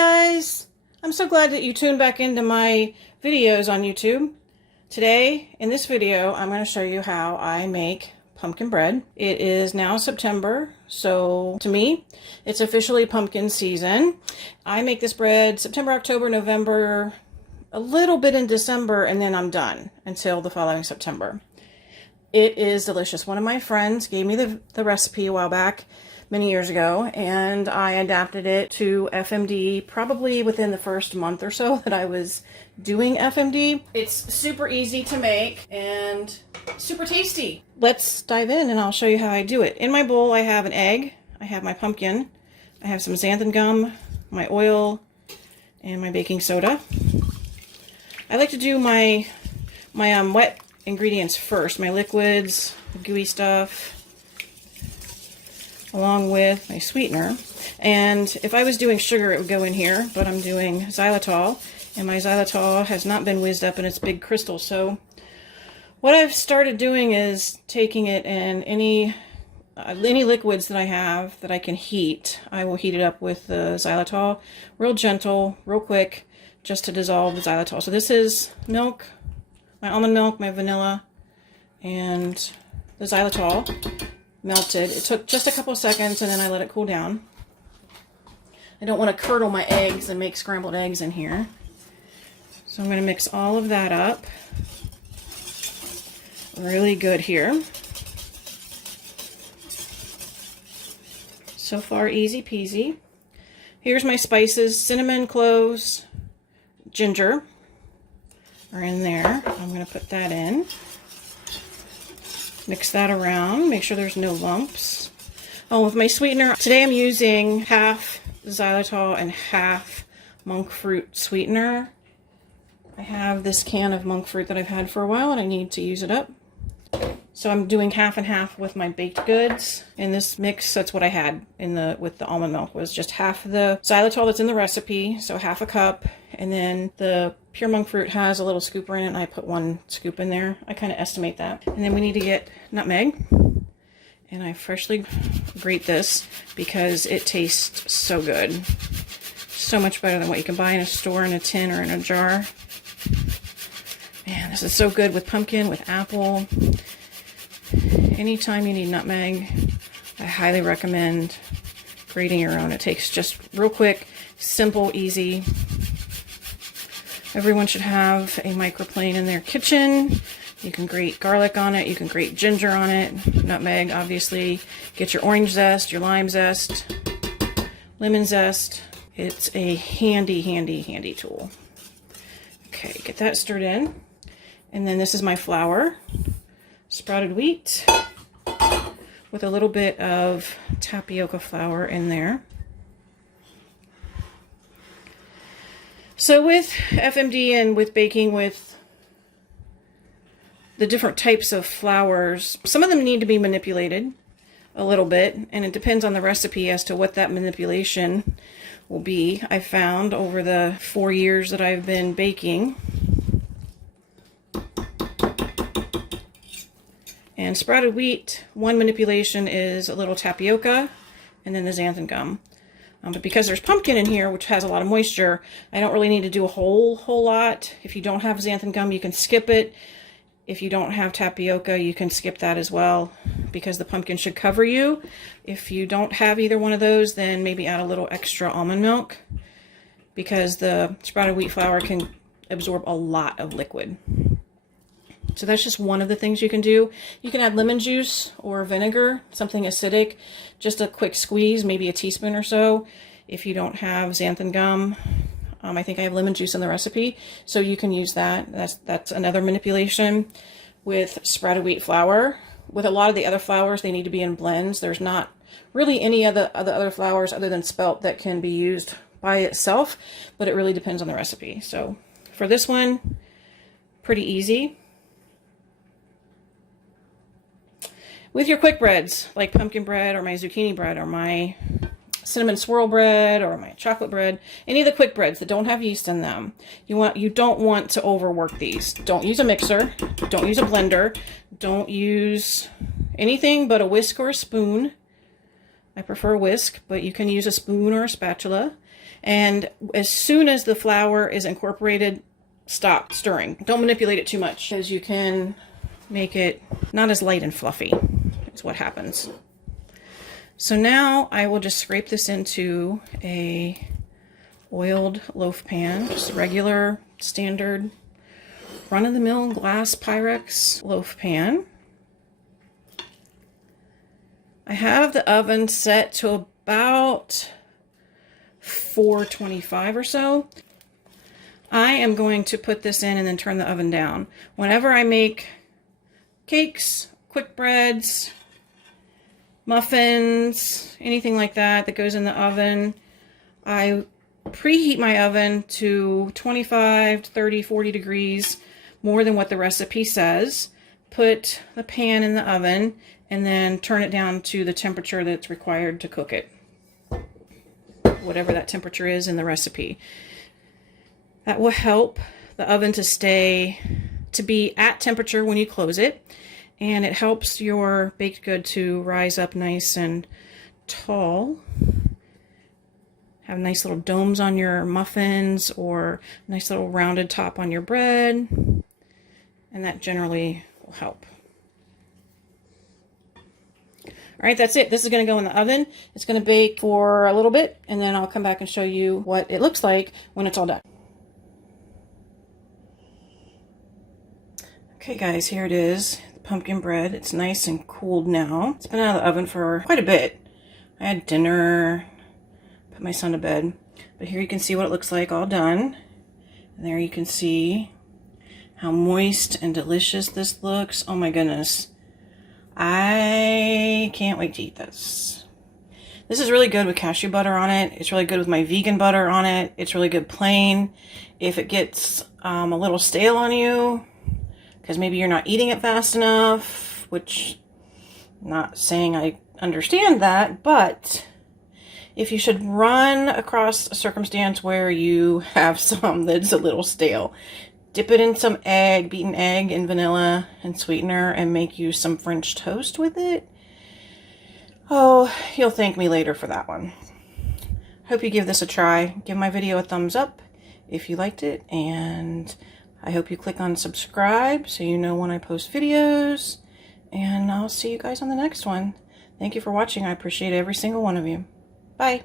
guys! I'm so glad that you tuned back into my videos on YouTube. Today, in this video, I'm going to show you how I make pumpkin bread. It is now September, so to me, it's officially pumpkin season. I make this bread September, October, November, a little bit in December, and then I'm done until the following September. It is delicious. One of my friends gave me the recipe a while back, many years ago, and I adapted it to FMD probably within the first month or so that I was doing FMD. It's super easy to make and super tasty. Let's dive in and I'll show you how I do it. In my bowl I have an egg, I have my pumpkin, I have some xanthan gum, my oil, and my baking soda. I like to do my wet ingredients first, my liquids, the gooey stuff, along with my sweetener. And if I was doing sugar, it would go in here, but I'm doing xylitol, and my xylitol has not been whizzed up in its big crystal. So what I've started doing is taking it in any liquids that I have that I can heat. I will heat it up with the xylitol, real gentle, real quick, just to dissolve the xylitol. So this is milk, my almond milk, my vanilla, and the xylitol melted. It took just a couple of seconds and then I let it cool down. I don't want to curdle my eggs and make scrambled eggs in here. So I'm going to mix all of that up really good here. So far easy peasy. Here's my spices. Cinnamon, cloves, ginger are in there. I'm going to put that in. Mix that around, make sure there's no lumps. Oh, with my sweetener, today I'm using half xylitol and half monk fruit sweetener. I have this can of monk fruit that I've had for a while and I need to use it up. So I'm doing half and half with my baked goods. In this mix, that's what I had with the almond milk, was just half the xylitol that's in the recipe, so half a cup, and then the pure monk fruit has a little scooper in it, and I put 1 scoop in there. I kind of estimate that. And then we need to get nutmeg, and I freshly grate this because it tastes so good. So much better than what you can buy in a store in a tin or in a jar. Man, this is so good with pumpkin, with apple. Anytime you need nutmeg, I highly recommend grating your own. It takes just real quick, simple, easy. Everyone should have a microplane in their kitchen. You can grate garlic on it, you can grate ginger on it, nutmeg, obviously. Get your orange zest, your lime zest, lemon zest. It's a handy, handy, handy tool. Okay, get that stirred in. And then this is my flour, sprouted wheat, with a little bit of tapioca flour in there. So with FMD and with baking with the different types of flours, some of them need to be manipulated a little bit, and it depends on the recipe as to what that manipulation will be. I found over the 4 years that I've been baking. And sprouted wheat, one manipulation is a little tapioca and then the xanthan gum. But because there's pumpkin in here, which has a lot of moisture, I don't really need to do a whole lot. If you don't have xanthan gum, you can skip it. If you don't have tapioca, you can skip that as well, because the pumpkin should cover you. If you don't have either one of those, then maybe add a little extra almond milk, because the sprouted wheat flour can absorb a lot of liquid. So that's just one of the things you can do. You can add lemon juice or vinegar, something acidic, just a quick squeeze, maybe a teaspoon or so. If you don't have xanthan gum, I think I have lemon juice in the recipe, so you can use that. That's another manipulation. With sprouted wheat flour, with a lot of the other flours, they need to be in blends. There's not really any other flours other than spelt that can be used by itself, but it really depends on the recipe. So for this one, pretty easy. With your quick breads, like pumpkin bread or my zucchini bread or my cinnamon swirl bread or my chocolate bread, any of the quick breads that don't have yeast in them, you don't want to overwork these. Don't use a mixer, don't use a blender, don't use anything but a whisk or a spoon. I prefer a whisk, but you can use a spoon or a spatula. And as soon as the flour is incorporated, stop stirring. Don't manipulate it too much, because you can make it not as light and fluffy. Is what happens. So now I will just scrape this into a oiled loaf pan, just a regular standard run-of-the-mill glass Pyrex loaf pan. I have the oven set to about 425 or so. I am going to put this in and then turn the oven down. Whenever I make cakes, quick breads, muffins, anything like that that goes in the oven, I preheat my oven to 25, 30, 40 degrees, more than what the recipe says. Put the pan in the oven and then turn it down to the temperature that's required to cook it. Whatever that temperature is in the recipe. That will help the oven to be at temperature when you close it. And it helps your baked good to rise up nice and tall. Have nice little domes on your muffins or nice little rounded top on your bread. And that generally will help. All right, that's it. This is going to go in the oven. It's going to bake for a little bit, and then I'll come back and show you what it looks like when it's all done. Okay, guys, here it is. The pumpkin bread. It's nice and cooled now. It's been out of the oven for quite a bit. I had dinner, put my son to bed. But here you can see what it looks like all done. And there you can see how moist and delicious this looks. Oh my goodness. I can't wait to eat this. This is really good with cashew butter on it. It's really good with my vegan butter on it. It's really good plain. If it gets a little stale on you, because maybe you're not eating it fast enough, which I'm not saying I understand that, but if you should run across a circumstance where you have some that's a little stale, dip it in some egg, beaten egg and vanilla and sweetener, and make you some French toast with it. Oh, you'll thank me later for that one. Hope you give this a try. Give my video a thumbs up if you liked it, and I hope you click on subscribe so you know when I post videos, and I'll see you guys on the next one. Thank you for watching. I appreciate every single one of you. Bye.